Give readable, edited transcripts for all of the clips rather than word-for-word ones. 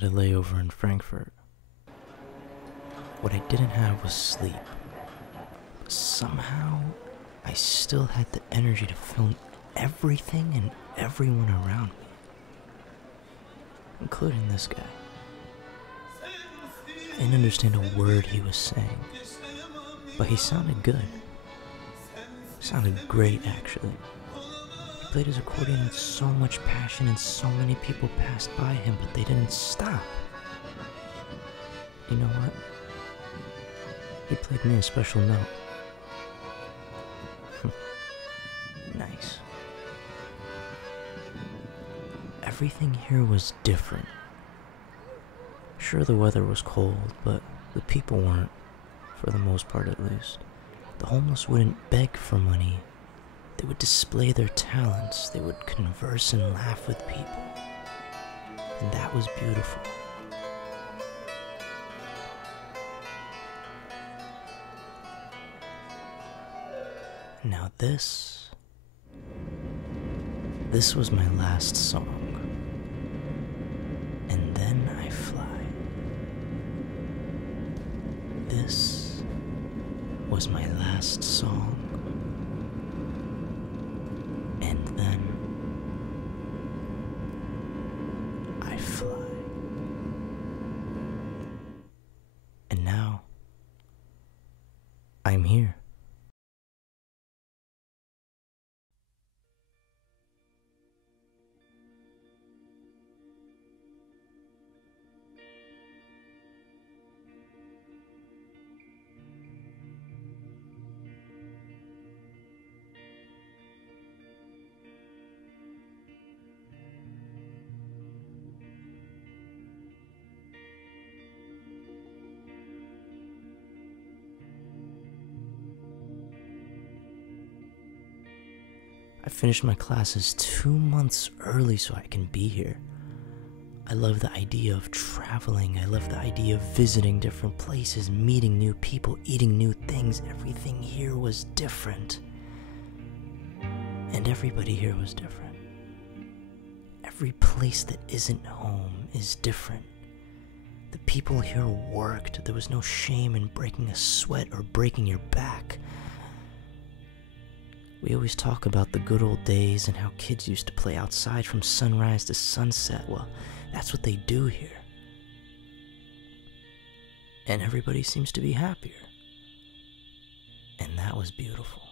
had a layover in Frankfurt. What I didn't have was sleep. But somehow, I still had the energy to film everything and everyone around me. Including this guy. I didn't understand a word he was saying, but he sounded good. Sounded great, actually. He played his accordion with so much passion and so many people passed by him, but they didn't stop. You know what? He played me a special note. Nice. Everything here was different. Sure, the weather was cold, but the people weren't, for the most part at least. The homeless wouldn't beg for money. They would display their talents. They would converse and laugh with people. And that was beautiful. Now this was my last song. And then I fly. This was my last song. And then I fly. And now I'm here. I finished my classes 2 months early so I can be here. I love the idea of traveling. I love the idea of visiting different places, meeting new people, eating new things. Everything here was different. And everybody here was different. Every place that isn't home is different. The people here worked. There was no shame in breaking a sweat or breaking your back. We always talk about the good old days and how kids used to play outside from sunrise to sunset. Well, that's what they do here. And everybody seems to be happier. And that was beautiful.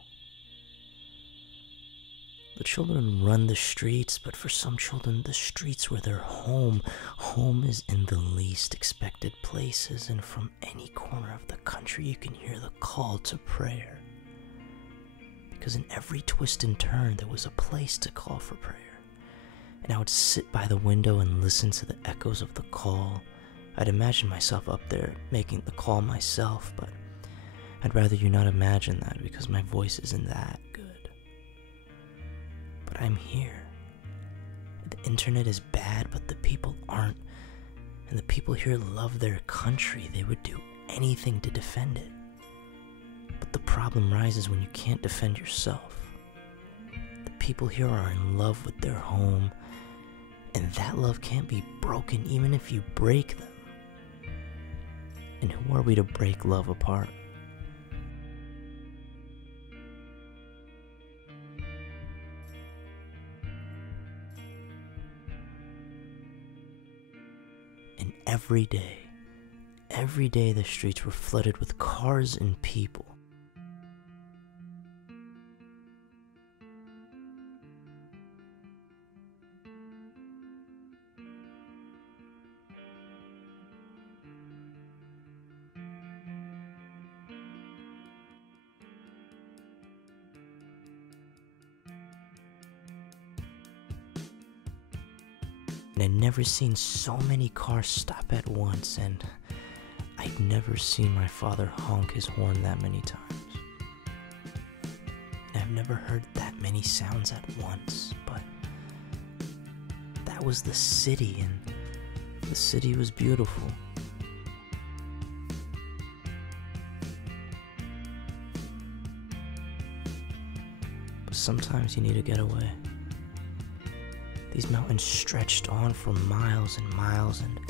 The children run the streets, but for some children, the streets were their home. Home is in the least expected places, and from any corner of the country, you can hear the call to prayer. Because in every twist and turn, there was a place to call for prayer. And I would sit by the window and listen to the echoes of the call. I'd imagine myself up there making the call myself, but I'd rather you not imagine that because my voice isn't that good. But I'm here. The internet is bad, but the people aren't. And the people here love their country. They would do anything to defend it. But the problem rises when you can't defend yourself. The people here are in love with their home, and that love can't be broken even if you break them. And who are we to break love apart? And every day the streets were flooded with cars and people. And I'd never seen so many cars stop at once, and I'd never seen my father honk his horn that many times. And I've never heard that many sounds at once, but that was the city, and the city was beautiful. But sometimes you need to get away. These mountains stretched on for miles and miles, and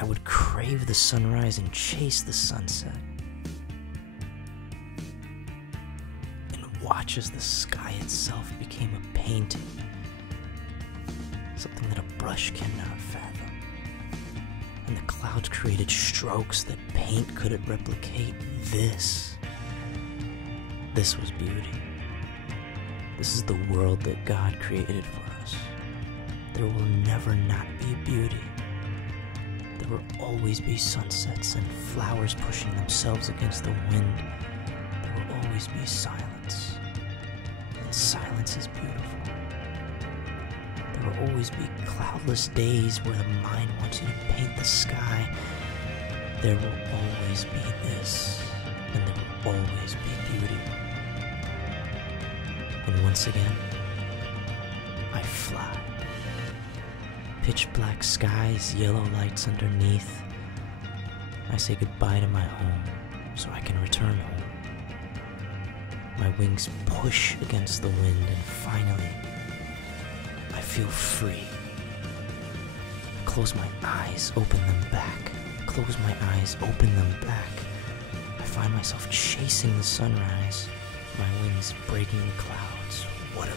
I would crave the sunrise and chase the sunset. And watch as the sky itself became a painting. Something that a brush cannot fathom. And the clouds created strokes that paint couldn't replicate. This was beauty. This is the world that God created for us. There will never not be beauty. There will always be sunsets and flowers pushing themselves against the wind. There will always be silence. And silence is beautiful. There will always be cloudless days where the mind wants you to paint the sky. There will always be this, and there will always be beauty. And once again, I fly. Pitch black skies, yellow lights underneath. I say goodbye to my home so I can return home. My wings push against the wind and finally, I feel free. Close my eyes, open them back. Close my eyes, open them back. I find myself chasing the sunrise, my wings breaking the clouds. What a life.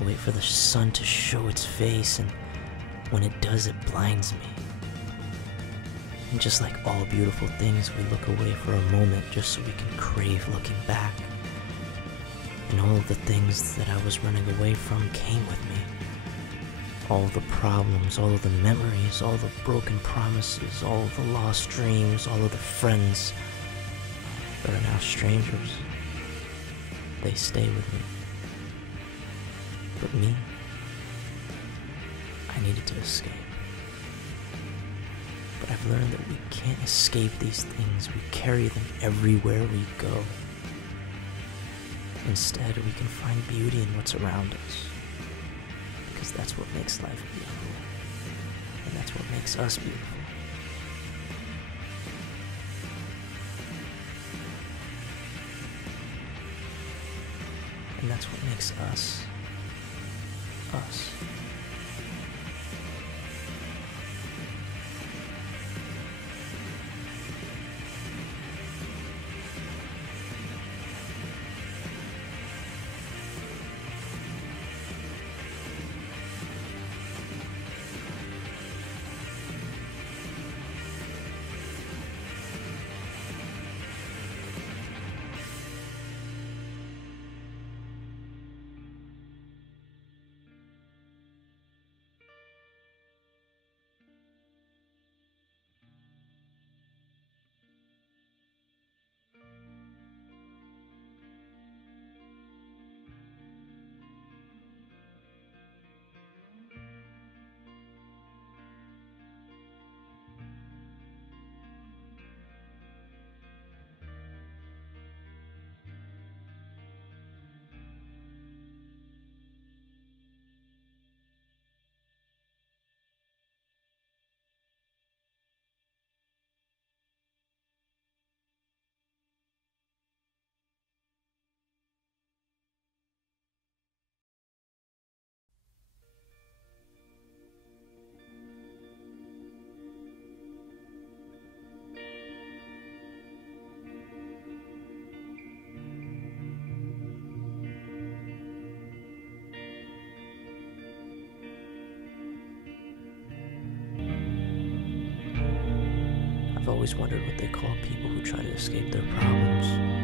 I wait for the sun to show its face, and when it does, it blinds me. And just like all beautiful things, we look away for a moment just so we can crave looking back. And all of the things that I was running away from came with me. All of the problems, all of the memories, all the broken promises, all of the lost dreams, all of the friends that are now strangers. They stay with me. But me, I needed to escape. But I've learned that we can't escape these things. We carry them everywhere we go. Instead, we can find beauty in what's around us. Because that's what makes life beautiful. And that's what makes us beautiful. And that's what makes us, us. I've always wondered what they call people who try to escape their problems.